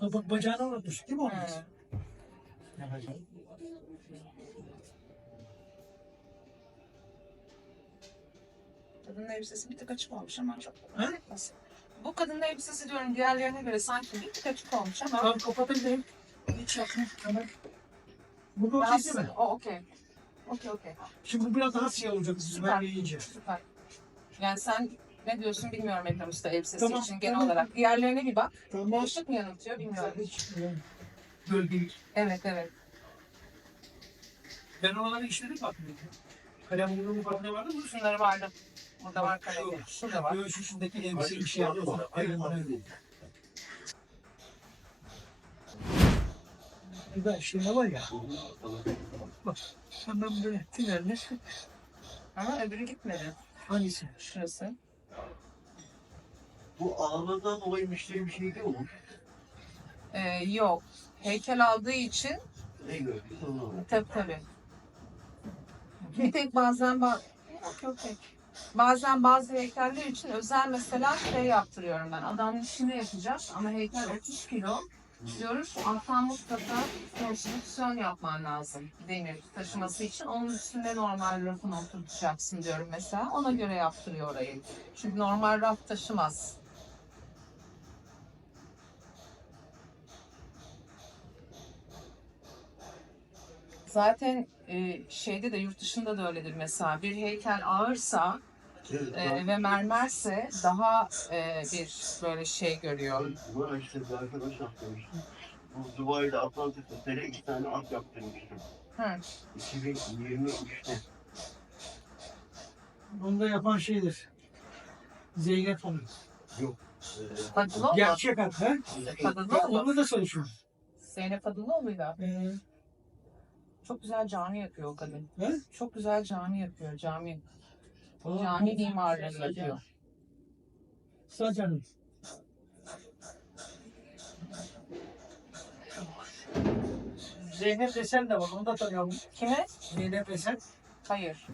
Bak bacağını unutmuş değil mi o? He. Kadının elbisesi bir tık açık olmuş ama çok Ha? basit. Bu kadının elbisesi diyorum diğerlerine göre sanki bir tık açık olmuş ama Tamam kapatabilirim. Hiç yapma. Tamam. Bu da daha okey değil mi? o okey. Okey. Şimdi bu biraz daha siyah olacak Süper. ben yiyince. Süper. Yani sen ne diyorsun bilmiyorum Ekrem Usta elbisesi Tamam, için genel tamam. olarak. Diğerlerine bir bak. Tamam. Işık mı yanıltıyor bilmiyorum. Hiç gölgelik. Evet. Ben oraları işledim bak. Kalem vurduğum farkında vardı mı? Şunları vardı. Burada var kalemi. Şurada var. Böyle şuradaki elbise bir şey yapıyorsun. Ayrılmanı öyle. Ben şimdi var ya. Bak. Sen ben böyle tünerle. Ama öbürü gitmedi. Hangisi? Şurası. Bu ağlardan dolayı müşteri bir şey değil mi? Yok. Heykel aldığı için Ne gördüyse onu alır. tabii. Bir tek bazen okey. Bazen bazı heykeller için özel mesela şey yaptırıyorum ben. Adamın işini yapacak ama heykel 30 kilo. Diyoruz alttan mutlaka konstrüksiyon yapman lazım demir taşıması için. Onun üstünde normal rafını oturtacaksın diyorum mesela. Ona göre yaptırıyor orayı. Çünkü normal raf taşımaz. Zaten şeyde de yurt dışında da öyledir mesela. Bir heykel ağırsa ve mermerse daha bir böyle şey görüyor. Bu işte bir arkadaş yaptırmıştım. Bu Dubai'de Atlantik Otel'e 2 tane at yaptırmıştım. Hı. 2023'te. Bunu da yapan şeydir. Zeynep olur. Yok. Fadıl mı? Gerçek at ha? Fadıl Ben mı? onunla da çalışıyorum. Zeynep Fadıllıoğlu'yla. Ee, Çok güzel cami yapıyor o kadın. he? Çok güzel cami yapıyor. Cami mimarlığını yapıyor. Sağ canım. Zeynep Esen de var. Onu da tanıyorum. Kime? Zeynep Esen. Hayır.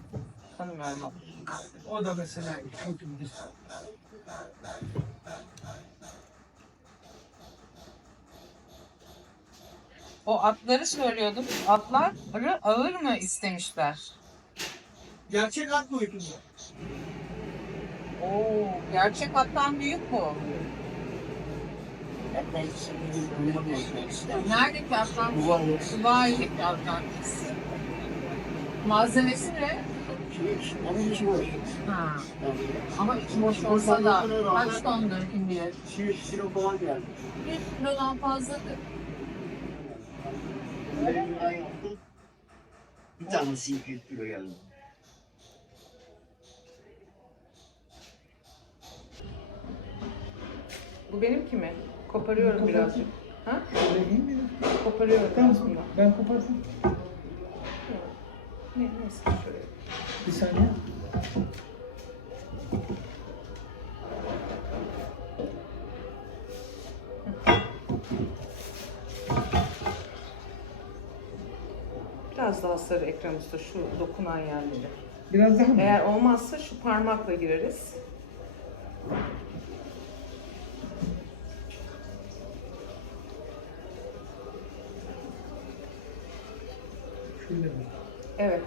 Tanımıyorum onu. O da mesela çok iyidir. O atları söylüyordum. Atları ağır mı istemişler? Gerçek at boyutunda. Oo, gerçek attan büyük bu. Neredeki attan? Dubai'deki attan. Malzemesi ne? Onun için var. Ha. Ama içi boş olsa da kaç tondur kim bilir? 200 kilo falan geldi. 100 kilodan fazladır. Elimden yaptım. Bir tanesi 200 kilo geldi. Bu benimki mi? Koparıyorum birazcık. Ha? Öyle değil mi? Koparıyorum biraz bundan. Ben koparsın. Neyse şöyle. Bir saniye. Biraz daha sarı Ekrem Usta şu dokunan yerleri. Biraz daha mı? Eğer olmazsa şu parmakla gireriz. Şöyle mi? Evet.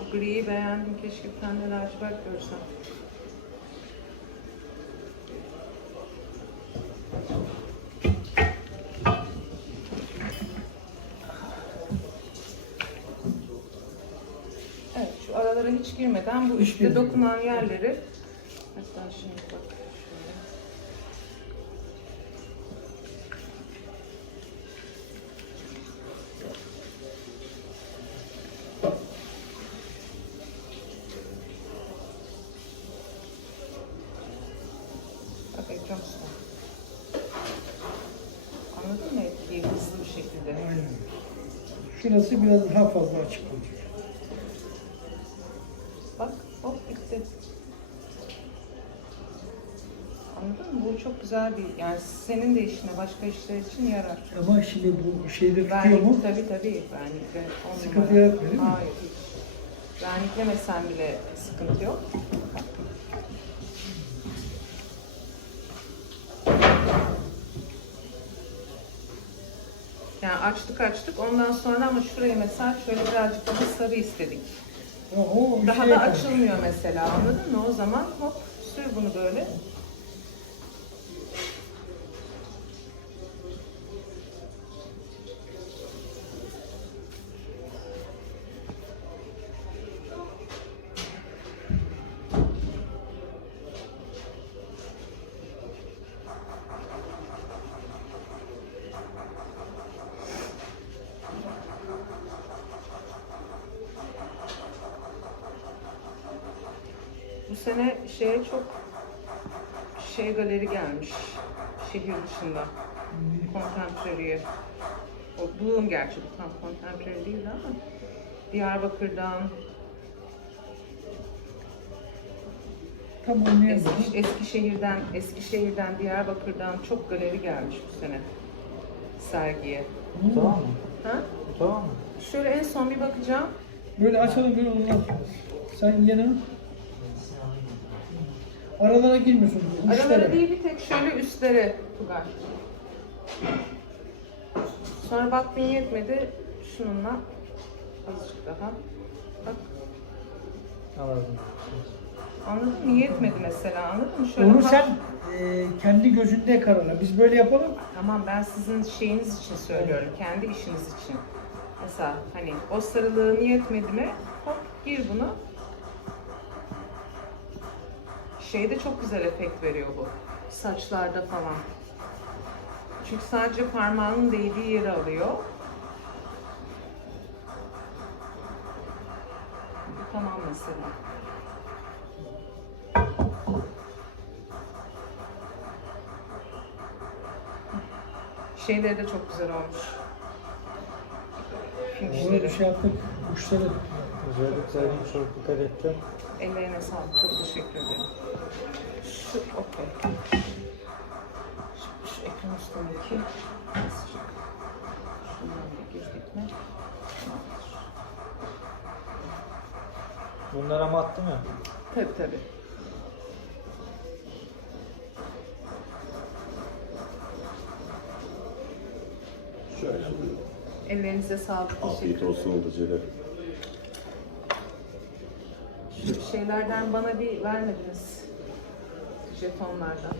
Bu griyi beğendim. Keşke bir tane lacivert görsem. Evet, şu aralara hiç girmeden bu üstte girmiyor. dokunan yerleri, hatta şimdi bak şöyle. Bak Ekrem Usta. Anladın mı? Bir hızlı bir şekilde. Aynen. Şurası biraz daha fazla açık olacak. Bak hop bitti. Anladın mı? bu çok güzel bir, yani senin de işine, başka işler için yarar. Ama şimdi bu şeyde tutuyor Vernik, mu? tabii. Vernikle 10 Sıkıntı numara. yaratmıyor değil mi? Hayır, hiç. Verniklemesen bile sıkıntı yok. Yani açtık ondan sonra ama şuraya mesela şöyle birazcık daha sarı istedik. O Daha şey da yapar. açılmıyor mesela, anladın mı? O zaman hop sür bunu böyle. Bu sene şeye çok galeri gelmiş şehir dışında. Contemporary'e. O Bloom gerçi bu tam contemporary değil ama Diyarbakır'dan, Tam anlayamadım. Eskişehir'den, Diyarbakır'dan çok galeri gelmiş bu sene sergiye. Tamam mı? Ha? Tamam mı? Şöyle en son bir bakacağım. Böyle açalım böyle ondan sonra. Sen yine aralara girmiyorsun. Aralara uçlara. değil, bir tek şöyle üstlere Tugay. Sonra baktın yetmedi, şununla azıcık daha. Bak, Anladım. anladın mı? Yetmedi mesela, anladın mı? Şöyle Onu bak. sen kendi gözünde kararla. Biz böyle yapalım. Tamam, ben sizin şeyiniz için söylüyorum, kendi işiniz için. Mesela hani o sarılığın yetmedi mi, hop gir bunu. Şeyde çok güzel efekt veriyor bu, saçlarda falan. Çünkü sadece parmağının değdiği yeri alıyor. Bu tamam mesela. Şeyleri de çok güzel olmuş. Böyle Finişleri. bir şey yaptık. Uçları. Özellikle çok dikkat ettim. Ellerine sağlık. Çok teşekkür ederim. Şu okey. Şu ekran üstündeki azıcık. Şundan bir girdik mi? Bunlara mat değil mi? Tabii. Şöyle buyurun. Ellerinize sağlık. Afiyet Teşekkür olsun ederim. olacak. Şu şeylerden bana bir vermediniz. Jetonlardan.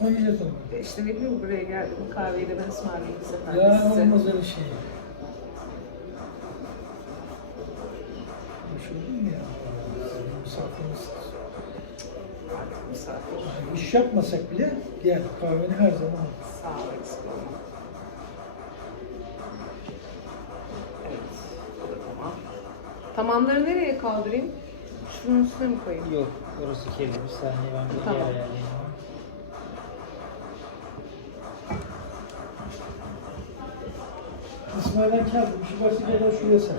Hangi jeton? İşte ne bileyim, buraya geldim. Bu kahveyi de ben ısmarlayayım bu sefer de Ya size. olmaz öyle şey. Hoş olur mu ya? Sizin misafiriniz. Artık misafir. İş yapmasak bile gel kahveni her zaman al. Sağ ol, eksik olma. Evet, bu da tamam. Tamamları nereye kaldırayım? Şunun üstüne mi koyayım? Yok, orası kirli. Bir saniye ben bir Tamam. yer ayarlayayım. İsmail'den kağıdı. Bir şey varsa gel şuraya sen.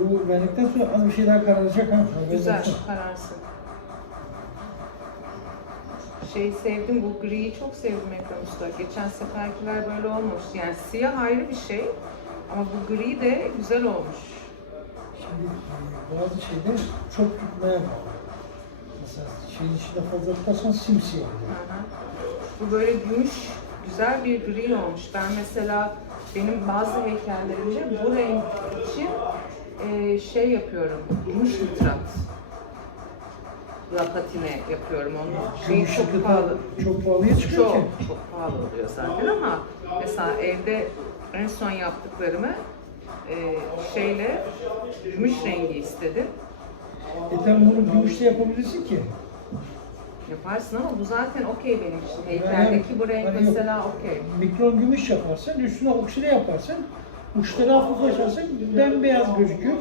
Bu verdikten sonra az bir şey daha kararacak ha. Güzel, kararsın. Sevdim, bu griyi çok sevdim Ekrem Usta. Geçen seferkiler böyle olmamıştı. Yani siyah ayrı bir şey ama bu gri de güzel olmuş. Şimdi bazı şeyler çok tutmaya bağlı. Mesela şeyin içinde fazla tutarsan simsiyah oluyor. Hı hı. Bu böyle gümüş, güzel bir gri olmuş. Ben mesela benim bazı heykellerimde bu renk için yapıyorum, gümüş nitrat. Lapatine yapıyorum onu. Gümüş Çok nitrat pahalı. çok pahalıya çıkıyor ki. Çok pahalı oluyor zaten ama mesela evde en son yaptıklarımı gümüş rengi istedim. Sen bunu gümüşle yapabilirsin ki. Yaparsın ama bu zaten okey benim için. Heykeldeki bu renk Hani yok, mesela okey. mikron gümüş yaparsan, üstüne okside yaparsan, uçları hafif açarsan bembeyaz gözüküyor.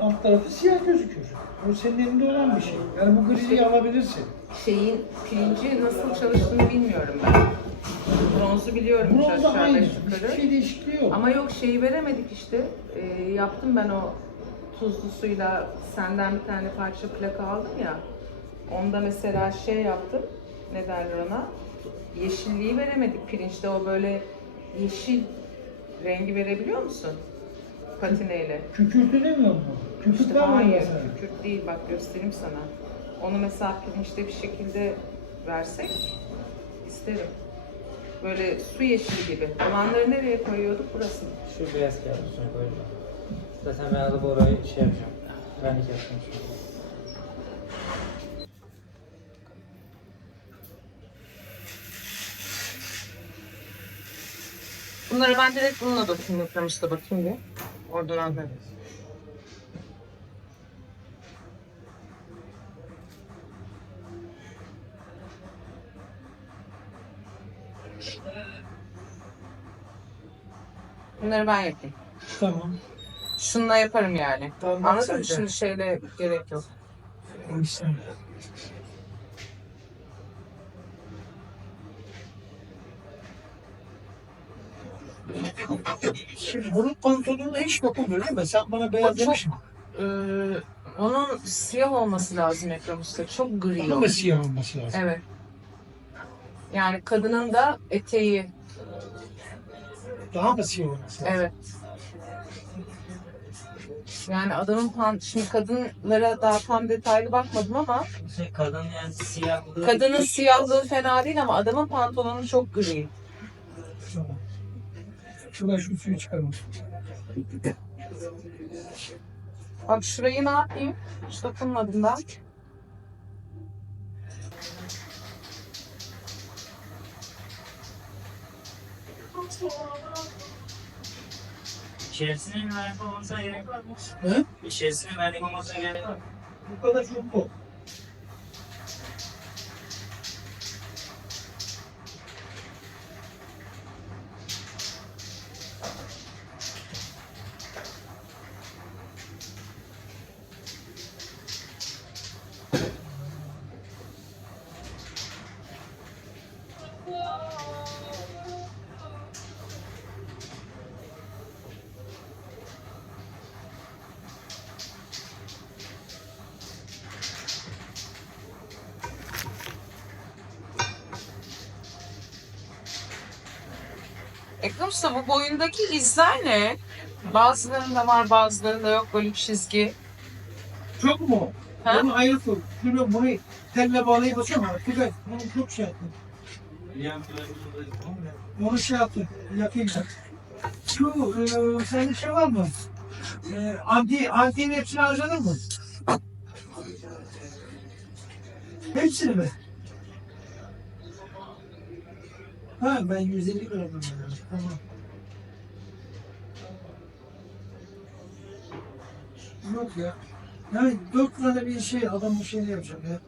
Alt tarafı siyah gözüküyor. Bu senin elinde olan bir şey. Yani bu griyi alabilirsin. Pirinci nasıl çalıştığını bilmiyorum ben. Bronzu biliyorum üç Bronzda aşağı aynı. beş Hiçbir yukarı. şey değişikliği yok. Ama yok, veremedik işte. Yaptım ben o tuzlu suyla senden bir tane parça plaka aldım ya. Onda mesela şey yaptım. Ne derler ona? Yeşilliği veremedik pirinçte. O böyle yeşil rengi verebiliyor musun? Patineyle. Kükürtü demiyor mu? Kükürt İşte var mı hayır, mesela? kükürt değil. Bak göstereyim sana. Onu mesela pirinçte bir şekilde versek isterim. Böyle su yeşili gibi. Olanları nereye koyuyorduk? Burası. Şu beyaz kağıt üstüne koyacağım. Zaten ben alıp orayı şey yapacağım. Vernik yapacağım şimdi. Bunları ben direkt bununla dokuyayım. Yıkamışta bakayım bir. Oradan anlarız. Bunları ben yapayım. Tamam. Şununla yaparım yani. Tamam, Anladın sen mı? de. Şimdi şeyle gerek yok. İşte. Şimdi bunun pantolonuna hiç dokunmuyor değil mi? Sen bana beyaz O çok- demişsin. Onun siyah olması lazım Ekrem Usta. Çok gri Onun o. da siyah olması lazım. Evet. Yani kadının da eteği. Daha mı siyah olması lazım? Evet. Yani adamın şimdi kadınlara daha tam detaylı bakmadım ama Kadın yani siyahlı. kadının siyahlığı fena değil ama adamın pantolonu çok gri. Tamam. Şuradan şu suyu çıkaralım. Bak şurayı ne yapayım? Hiç dokunmadım ben. İçerisine vernik olmasına gerek var mı? He? İçerisine vernik olmasına gerek var mı? Bu kadar çok bu. Ekrem Usta bu boyundaki izler ne? Bazılarında var bazılarında yok böyle bir çizgi. Çok mu? Ha? Bunu ayırtın. Bunu telle bağlayıp açıyorum ama. Tugay, bunu çok şey yaptım. Onu şey yaptım. Yakayım sen. Şu, sende şey var mı? Antinin hepsini harcadın mı? Hepsini mi? Ha, ben 150 gram aldım. Tamam. Yok ya. Yani 4 tane bir şey, adam bir şeyini yapacak ya.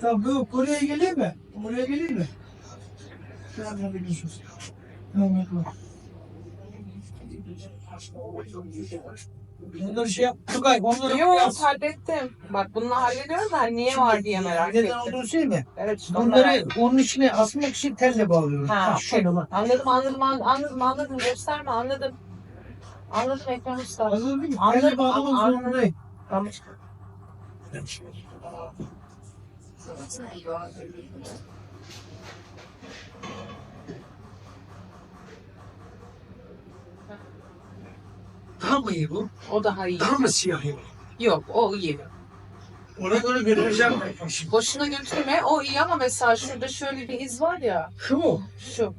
Tamam, bu buraya geleyim mi? Buraya geleyim mi? Tamam, biliyorsunuz. Tamam, yapma. Onları şey yap. Tugay, onları Yok yaz. hallettim. Bak bununla hallediyorum da niye var diye merak Neden ettim. olduğunu söyleme. Evet işte Bunları onun içine asmak için telle bağlıyorum. Ha, şöyle bak. anladım gösterme anladım. Anladım Ekrem Usta. Anladın mı? Anladım, Telle bağlamak anladım. zorundayım. Tamam. Daha mı iyi bu? O daha iyi. Daha mı siyah iyi? Yok o iyi. Ona göre götüreceğim ben şimdi. Boşuna götürme o iyi ama mesela şurada şöyle bir iz var ya. Şu mu? Şu.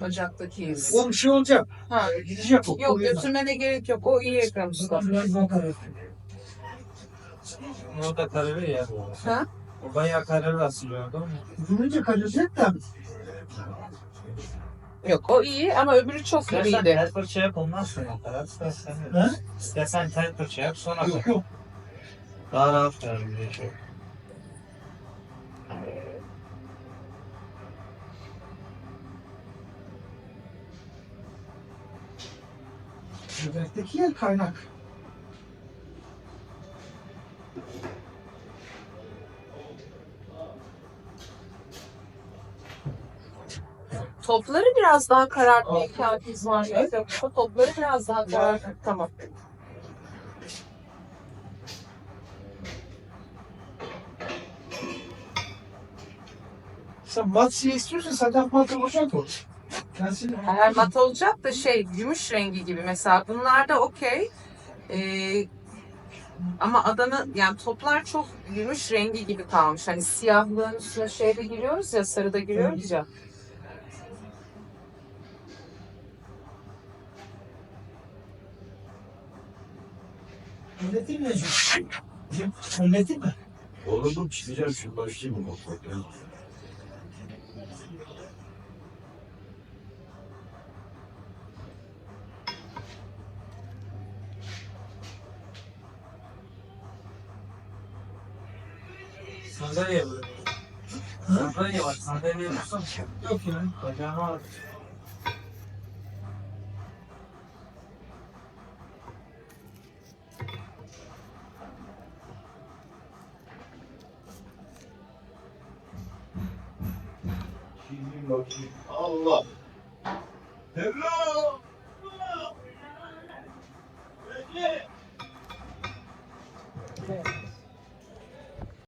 Bacaktaki iz. O bir şey olacak. Ha. Gidecek o. Yok götürmene gerek yok. O iyi Ekrem Usta. O da kararı ya. Ha? O bayağı kararı asılıyor değil mi? Gidince kalacak da. Yok o iyi ama öbürü çok İstersen iyiydi. tel fırça yap ondan sonra karar. Ha? İstersen tel fırça yap sonra Yok yok. daha rahat karar bir şey. Göbekteki yer kaynak. Topları biraz daha karartma ihtiyacımız var. Yok, topları biraz daha karartma. Tamam. Sen mat siyah istiyorsan zaten mat olacak o. Ben seni... Eğer mat olacak da gümüş rengi gibi mesela bunlar da okey. Ama adamın yani toplar çok gümüş rengi gibi kalmış. Hani siyahlığın üstüne şeyde giriyoruz ya, sarıda giriyoruz ya. Önletin mi? Önletin mi? Oğlum çıkacağım şimdi başlayayım mı mutfakta? Sandalye böyle. Sandalye var. Sandalye yapsam. Yok ya. Bacağıma ağrıyor. Şimdi bakayım. Allah. Hello. Bekle.